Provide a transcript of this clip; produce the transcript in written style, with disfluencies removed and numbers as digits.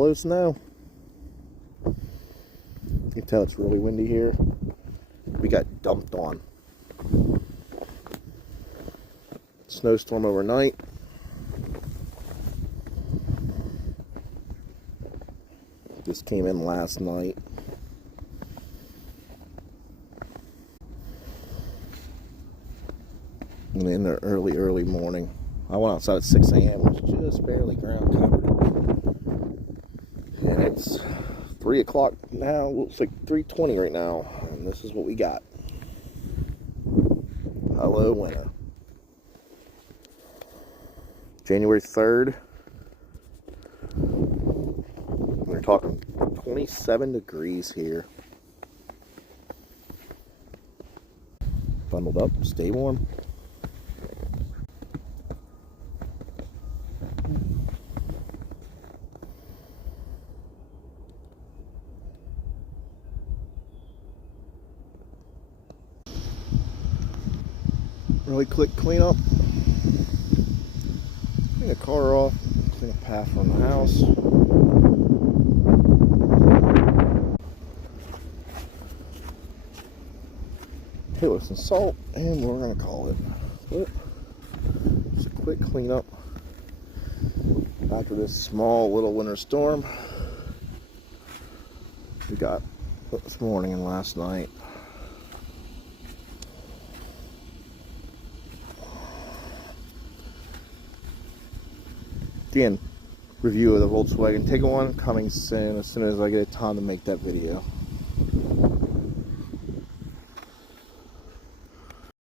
Hello, snow. You can tell it's really windy here. We got dumped on. Snowstorm overnight. This came in last night. And in the early morning. I went outside at 6 a.m. It was just barely ground covered. And it's 3 o'clock now. Looks like 3:20 right now. And this is what we got. Hello, winter. January 3rd. We're talking 27 degrees here. Bundled up, stay warm. Really quick cleanup. Clean the car off, clean a path from the house. Hit with some salt, and we're gonna call it. But just a quick cleanup after this small little winter storm we got this morning and last night. Again, review of the Volkswagen Tiguan coming soon as I get time to make that video.